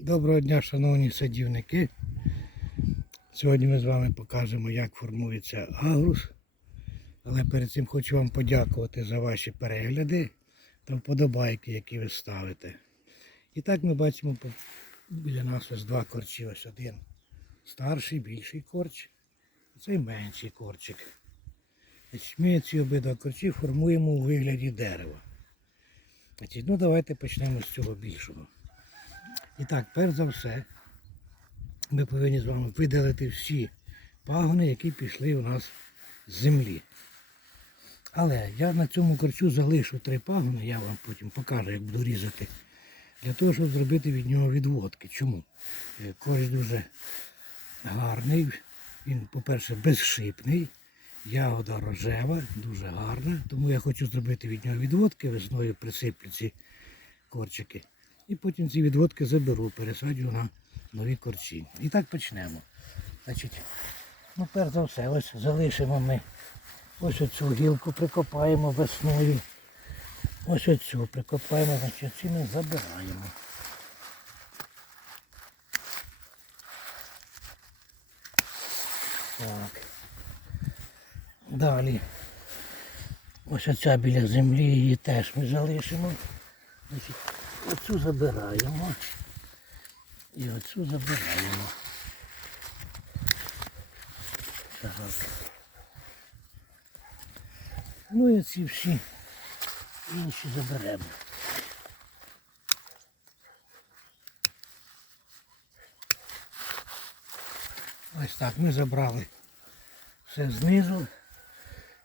Доброго дня, шановні садівники. Сьогодні ми з вами покажемо, як формується агрус. Але перед цим хочу вам подякувати за ваші перегляди та вподобайки, які ви ставите. І так ми бачимо біля нас ось два корчі. Ось один старший, більший корч, а цей менший корчик. Ми ці обидва корчі формуємо у вигляді дерева. Ну давайте почнемо з цього більшого. І так, перш за все, ми повинні з вами видалити всі пагони, які пішли у нас з землі. Але я на цьому корчу залишу три пагони, я вам потім покажу, як буду різати, для того, щоб зробити від нього відводки. Чому? Е, Корч дуже гарний, він, по-перше, безшипний, ягода рожева, дуже гарна, тому я хочу зробити від нього відводки, весною присиплю ці корчики. І потім ці відводки заберу, пересаджу на нові корчі. І так почнемо. Значить, ну перш за все, ось залишимо ми ось оцю гілку, прикопаємо весною. Ось оцю прикопаємо, значить ці ми забираємо. Так. Далі. Ось оця біля землі її теж ми залишимо. Значить, оцю забираємо. І оцю забираємо. Так. Ну і ці всі інші заберемо. Ось так ми забрали все знизу,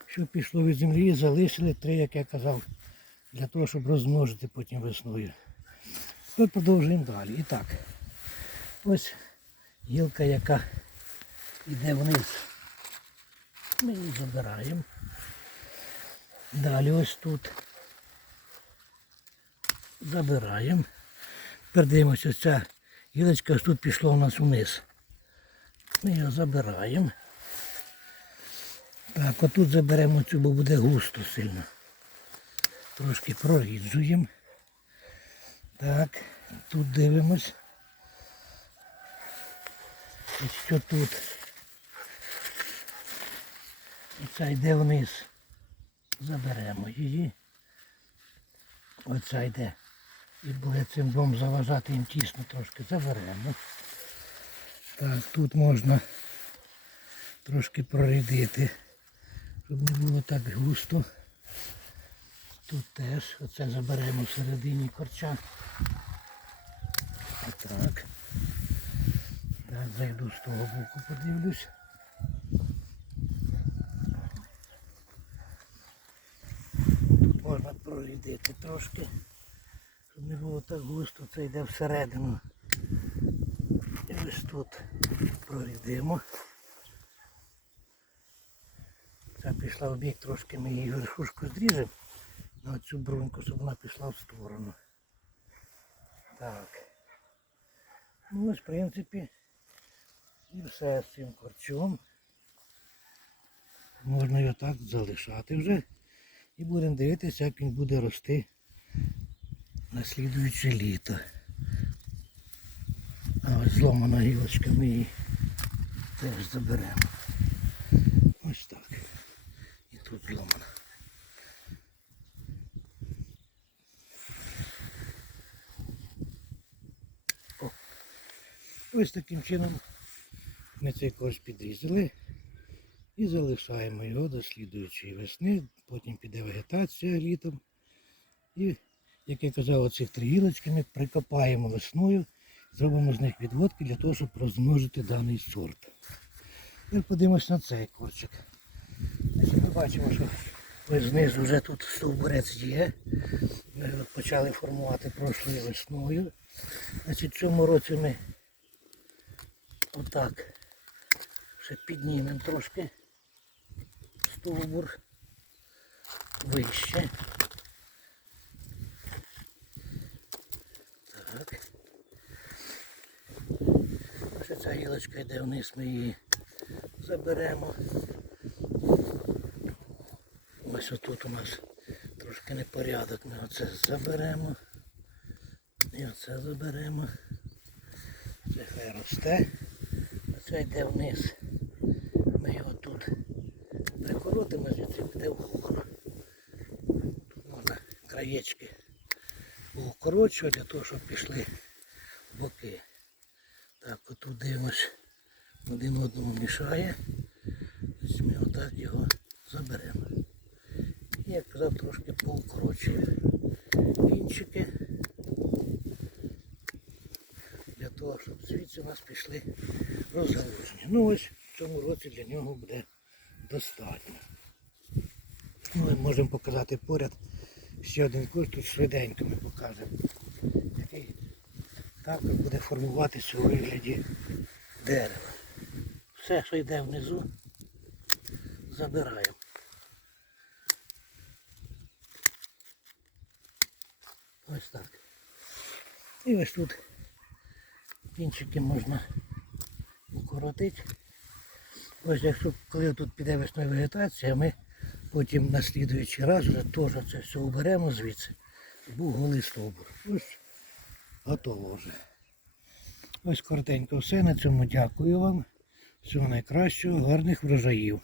що пішло від землі, залишили три, як я казав, для того, щоб розмножити потім весною. Тепер продовжуємо далі. І так, ось гілка, яка йде вниз. Ми її забираємо. Далі ось тут. Забираємо. Тепер ця гілочка тут пішла у нас вниз. Ми його забираємо. Так, отут заберемо цю, бо буде густо сильно. Трошки проріджуємо. Так, тут дивимось. І що тут? Оця йде вниз. Заберемо її. Оця йде. І буде цим двом заважати їм тісно трошки. Заберемо. Так, тут можна трошки прорідити, щоб не було так густо. Тут теж, оце заберемо всередині корча. Отак. Так, зайду з того боку, подивлюсь. Тут можна прорідити трошки, щоб не було так густо, це йде всередину. І ось тут прорідимо. Ця пішла в бік, трошки ми її верхушку зріжемо на цю бруньку, щоб вона пішла в сторону. Так. Ну ось, в принципі, і все з цим корчом. Можна його так залишати вже. І будемо дивитися, як він буде рости на слідуюче літо. А ось зломана гілочка, ми її теж заберемо. Ось так. І тут зломана. Ось таким чином ми цей корж підрізали і залишаємо його до слідуючої весни. Потім піде вегетація літом. І, як я казав, оцих три гілочки ми прикопаємо весною, зробимо з них відводки для того, щоб розмножити даний сорт. Тепер подивимось на цей корчик. Ми бачимо, що ось знизу вже тут стовбурець є. Ми почали формувати прошлою весною. Значить, в цьому році ми отак ще піднімемо трошки стовбур вище. Так. Ось ця гілочка йде вниз, ми її заберемо. Ось отут у нас трошки непорядок. Ми оце заберемо. І оце заберемо. Це хай росте. Це йде вниз. Ми його тут прикоротимо, звідси піде вгору. Тут можна краєчки укорочувати для того, щоб пішли боки. Так, отут дивимось, один одному мішає. Ось ми отак його заберемо. І як казав, трошки поукорочуємо кінчики. Для того, щоб звідси у нас пішли розгалуження. Ну ось в цьому році для нього буде достатньо. Ну, Ми можемо показати поряд ще один курс, тут швиденько ми покажемо, який також буде формуватися у вигляді дерева. Все, що йде внизу, забираємо. Ось так. І ось тут кінчики можна укоротити. Ось якщо коли тут піде весною вегетація, ми потім на слідуючий раз вже теж це все уберемо звідси. Був голий стовбур. Ось готово вже. Ось коротенько все. На цьому дякую вам. Всього найкращого, гарних врожаїв.